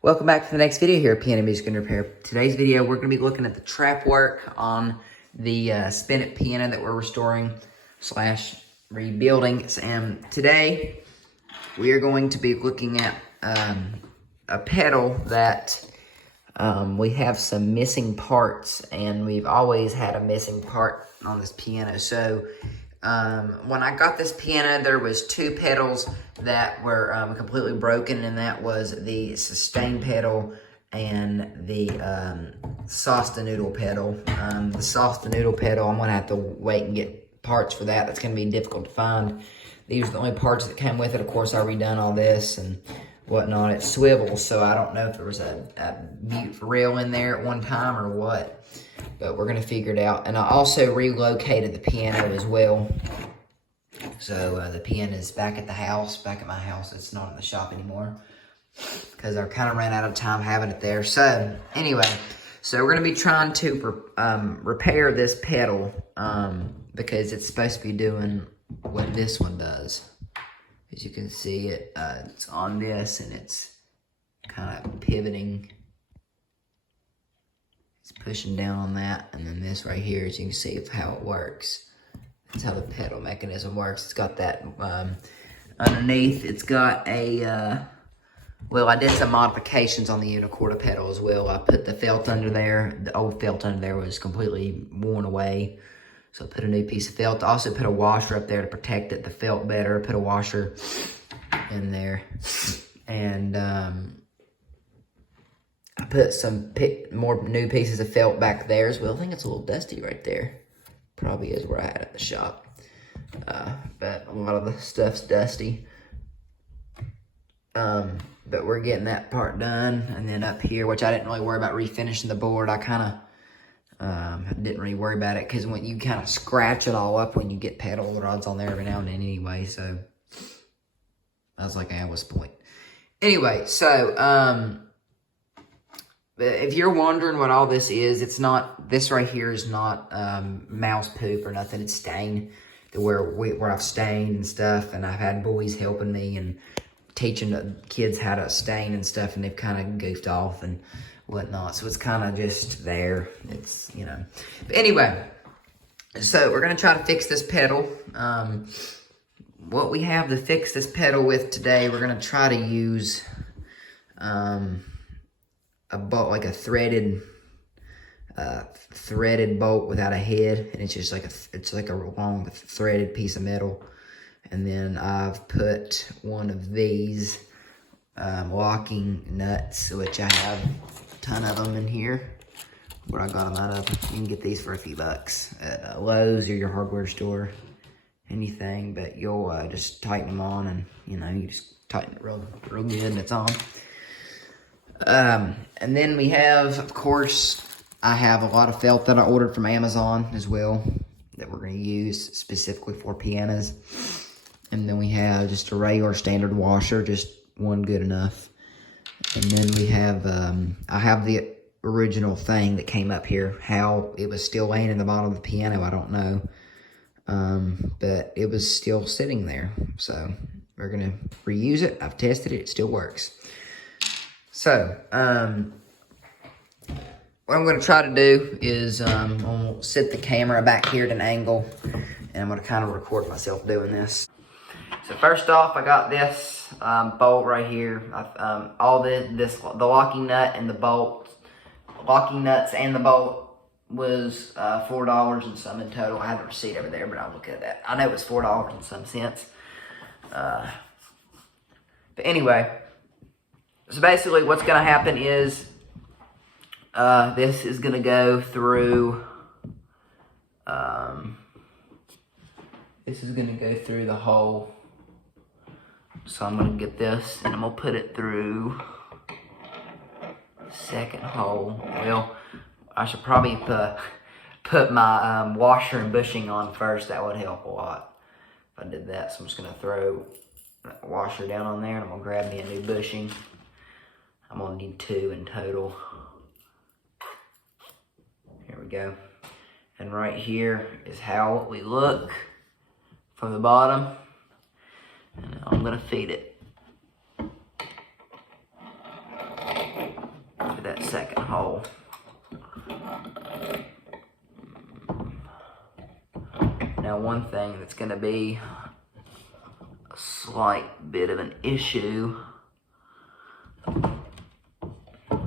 Welcome back to the next video here at Piano Music and Repair. Today's video, we're going to be looking at the trap work on the spinnet piano that we're restoring / rebuilding. And today, we are going to be looking at a pedal that we have some missing parts, and we've always had a missing part on this piano. So when I got this piano, there was two pedals that were completely broken, and that was the sustain pedal and the sostenuto pedal. The sostenuto pedal, I'm going to have to wait and get parts for that. That's going to be difficult to find. These are the only parts that came with it. Of course, I redone all this and whatnot. It swivels, so I don't know if there was a mute rail in there at one time or what. But we're going to figure it out. And I also relocated the piano as well. So the piano is back at the house, back at my house. It's not in the shop anymore, because I kind of ran out of time having it there. So anyway, so we're going to be trying to repair this pedal because it's supposed to be doing what this one does. As you can see, it's on this, and it's kind of pivoting. It's pushing down on that, and then this right here, as you can see, of how it works. That's how the pedal mechanism works. It's got that underneath. It's got a, well, I did some modifications on the unicorda pedal as well. I put the felt under there. The old felt under there was completely worn away. So I put a new piece of felt. I also put a washer up there to protect it, the felt better. I put a washer in there. And I put some more new pieces of felt back there as well. I think it's a little dusty right there. Probably is where I had it at the shop. But a lot of the stuff's dusty. But we're getting that part done. And then up here, which I didn't really worry about refinishing the board. I kind of didn't really worry about it, because when you kind of scratch it all up when you get pedal rods on there every now and then anyway. So I was like, what's the point? Anyway, so if you're wondering what all this is, it's not, this right here is not mouse poop or nothing. It's stain, where I've stained and stuff, and I've had boys helping me and teaching the kids how to stain and stuff, and they've kind of goofed off and whatnot. So it's kind of just there. It's, you know. But anyway, so we're going to try to fix this pedal. What we have to fix this pedal with today, we're going to try to use a bolt, like a threaded bolt without a head, and it's just like a long threaded piece of metal. And then I've put one of these locking nuts, which I have a ton of them in here. Where I got them out of, you can get these for a few bucks at Lowe's or your hardware store, anything. But you'll just tighten them on, and you just tighten it real good, and it's on. And then we have, of course, I have a lot of felt that I ordered from Amazon as well that we're going to use specifically for pianos. And then we have just a regular standard washer, just one good enough. And then we have, I have the original thing that came up here. How it was still laying in the bottom of the piano, I don't know. But it was still sitting there. So we're going to reuse it. I've tested it. It still works. So, what I'm going to try to do is I'm going to sit the camera back here at an angle, and I'm going to kind of record myself doing this. So first off, I got this bolt right here. All the locking nut and the bolt, locking nuts and the bolt was $4 and some in total. I have a receipt over there, but I'll look at that. I know it was $4 and some cents. But anyway. So basically what's going to happen is this is going to go through the hole. So I'm going to get this, and I'm going to put it through the second hole. Well, I should probably put my washer and bushing on first. That would help a lot if I did that. So I'm just going to throw that washer down on there, and I'm going to grab me a new bushing. I'm going to need 2 in total. Here we go. And right here is how we look from the bottom. And I'm going to feed it. that second hole. Now, one thing that's going to be a slight bit of an issue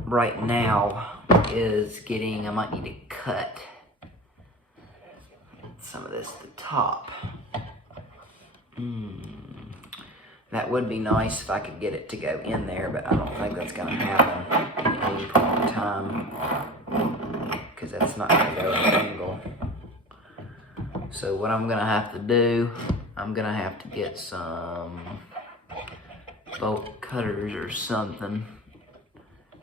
right now is I might need to cut some of this at the top. That would be nice if I could get it to go in there, but I don't think that's going to happen at any point in time, because that's not going to go at an angle. So what I'm going to have to do, I'm going to have to get some bolt cutters or something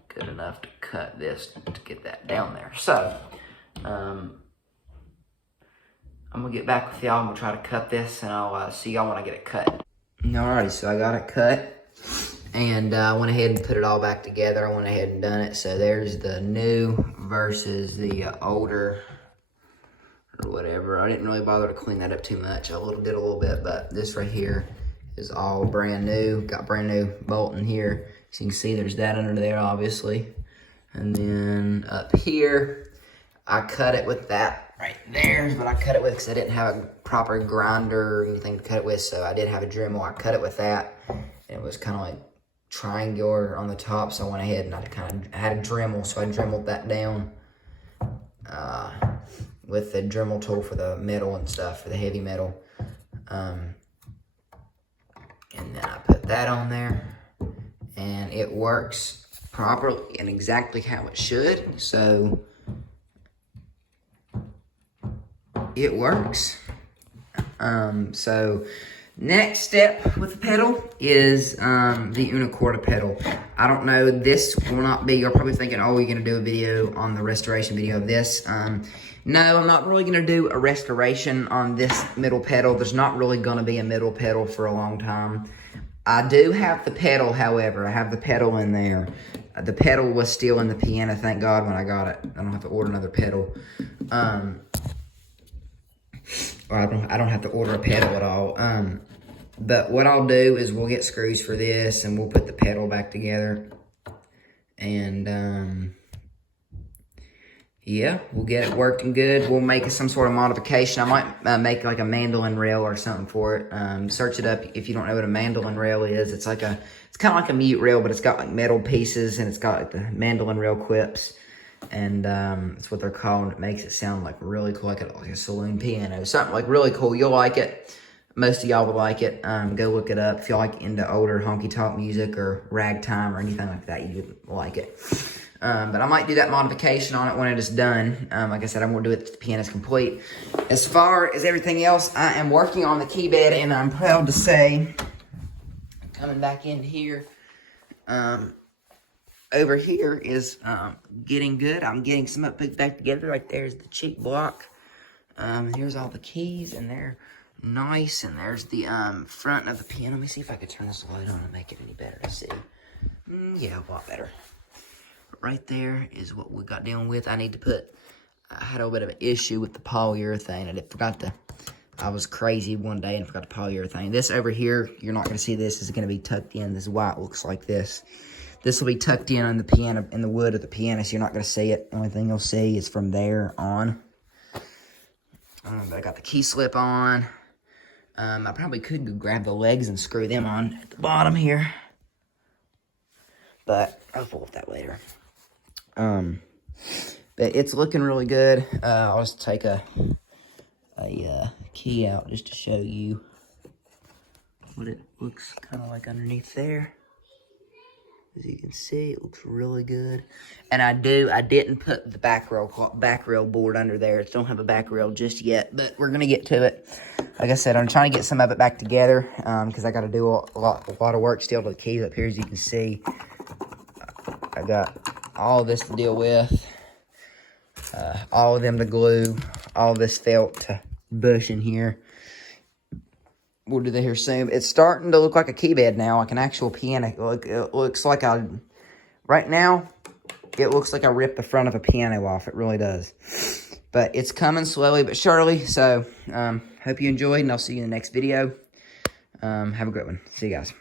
good enough to cut this to get that down there. So, I'm going to get back with y'all. I'm going to try to cut this, and I'll see y'all when I get it cut. Alrighty, so I got it cut, and I went ahead and put it all back together. I went ahead and done it. So there's the new versus the older, or whatever. I didn't really bother to clean that up too much. I did a little bit, but this right here is all brand new. Got brand new bolt in here. So you can see there's that under there, obviously. And then up here, I cut it with that right there is what I cut it with, because I didn't have a proper grinder or anything to cut it with, so I did have a Dremel. I cut it with that, and it was kind of like triangular on the top, so I went ahead and I had a Dremel, so I Dremeled that down with the Dremel tool for the metal and stuff, for the heavy metal. And then I put that on there, and it works properly and exactly how it should, so it works. So next step with the pedal is the Unicorda pedal. I don't know, this will not be, you're probably thinking, oh, you're gonna do a video on the restoration video of this. No, I'm not really gonna do a restoration on this middle pedal. There's not really gonna be a middle pedal for a long time. I do have the pedal, however. I have the pedal in there. The pedal was still in the piano, thank God, when I got it. I don't have to order another pedal. Or I don't have to order a pedal at all. But what I'll do is we'll get screws for this, and we'll put the pedal back together. And yeah, we'll get it working good. We'll make some sort of modification. I might make like a mandolin rail or something for it. Search it up if you don't know what a mandolin rail is. It's kind of like a mute rail, but it's got like metal pieces, and it's got like the mandolin rail clips. And that's what they're called. It makes it sound like really cool, like a saloon piano. Something like really cool. You'll like it. Most of y'all will like it. Go look it up. If y'all like into older honky-tonk music or ragtime or anything like that, you would like it. But I might do that modification on it when it is done. Like I said, I'm going to do it if the piano's complete. As far as everything else, I am working on the key bed, and I'm proud to say, coming back in here, over here is getting good. I'm getting some up put back together. Right there's the cheek block. Here's all the keys, and they're nice. And there's the front of the piano. Let me see if I can turn this light on and make it any better to see. Yeah, a lot better. Right there is what we got dealing with. I need to put, I had a little bit of an issue with the polyurethane. I was crazy one day and forgot the polyurethane. This over here, you're not going to see this. This is going to be tucked in. This white looks like this. This will be tucked in on the piano, in the wood of the piano, so you're not going to see it. The only thing you'll see is from there on. But I got the key slip on. I probably could go grab the legs and screw them on at the bottom here. But I'll fool with that later. But it's looking really good. I'll just take a key out just to show you what it looks kind of like underneath there. As you can see, it looks really good. And I didn't put the back rail board under there. It don't have a back rail just yet, but we're gonna get to it. Like I said, I'm trying to get some of it back together because I got to do a lot of work still to the keys up here. As you can see, I got all this to deal with, all of them to glue, all this felt to bush in here. We'll do that here soon. It's starting to look like a key bed now, like an actual piano. It looks like right now, it looks like I ripped the front of a piano off. It really does. But it's coming slowly but surely. So, hope you enjoyed, and I'll see you in the next video. Have a great one. See you guys.